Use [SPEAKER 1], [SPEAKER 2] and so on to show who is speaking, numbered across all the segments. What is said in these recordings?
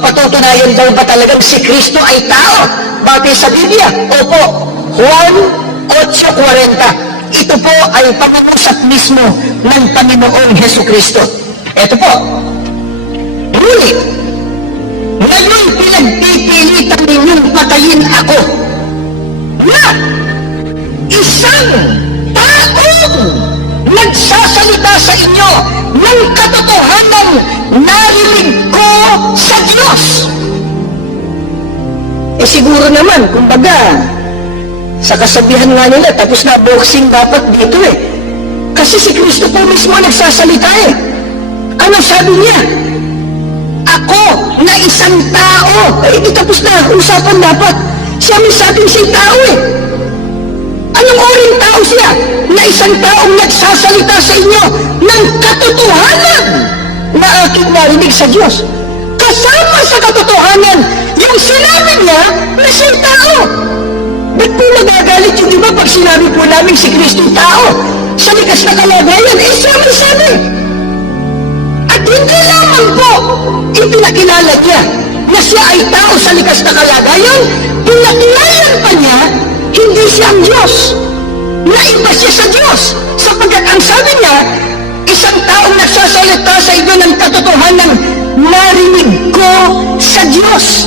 [SPEAKER 1] mapatutunayan daw ba talagang si Kristo ay tao? Batay sa Biblia? Opo. Juan 8.40. Ito po ay pangungusap mismo ng Panginoong Heso Kristo. Ito po. Ngunit, ngayon pinagpipilitan ninyong patayin ako na isang taong nagsasalita sa inyo ng katotohanan narinig ko sa. Eh siguro naman, kumbaga, sa kasabihan nga nila, tapos na boxing dapat dito eh. Kasi si Kristo po mismo nagsasalita eh. Ano sabi niya? Ako na isang tao. Eh, di tapos na. Usapan dapat. Siya may sabing siya'y tao eh. Anong oring tao siya? Na isang taong nagsasalita sa inyo ng katotohanan na aking narinig sa Diyos. Kasama sa katotohanan, yung sinabi na siya'y tao. Ba't po nagagalit yung iba pag sinabi po namin si Kristo tao? Sa likas na kalagayan, eh sabi. At hindi lamang po ipinakilala niya na siya ay tao sa likas na kalagayan, pinakilala pa niya, hindi siya ang Diyos. Naiba siya sa Diyos. Sapagkat ang sabi niya, isang taong nagsasalita sa inyo ng katotohanan, narinig ko sa Diyos.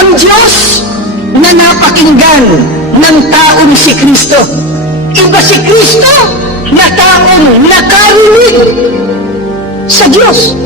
[SPEAKER 1] Ang Diyos na napakinggan ng taong si Kristo. Iba si Kristo na taong nakarinig sa Diyos.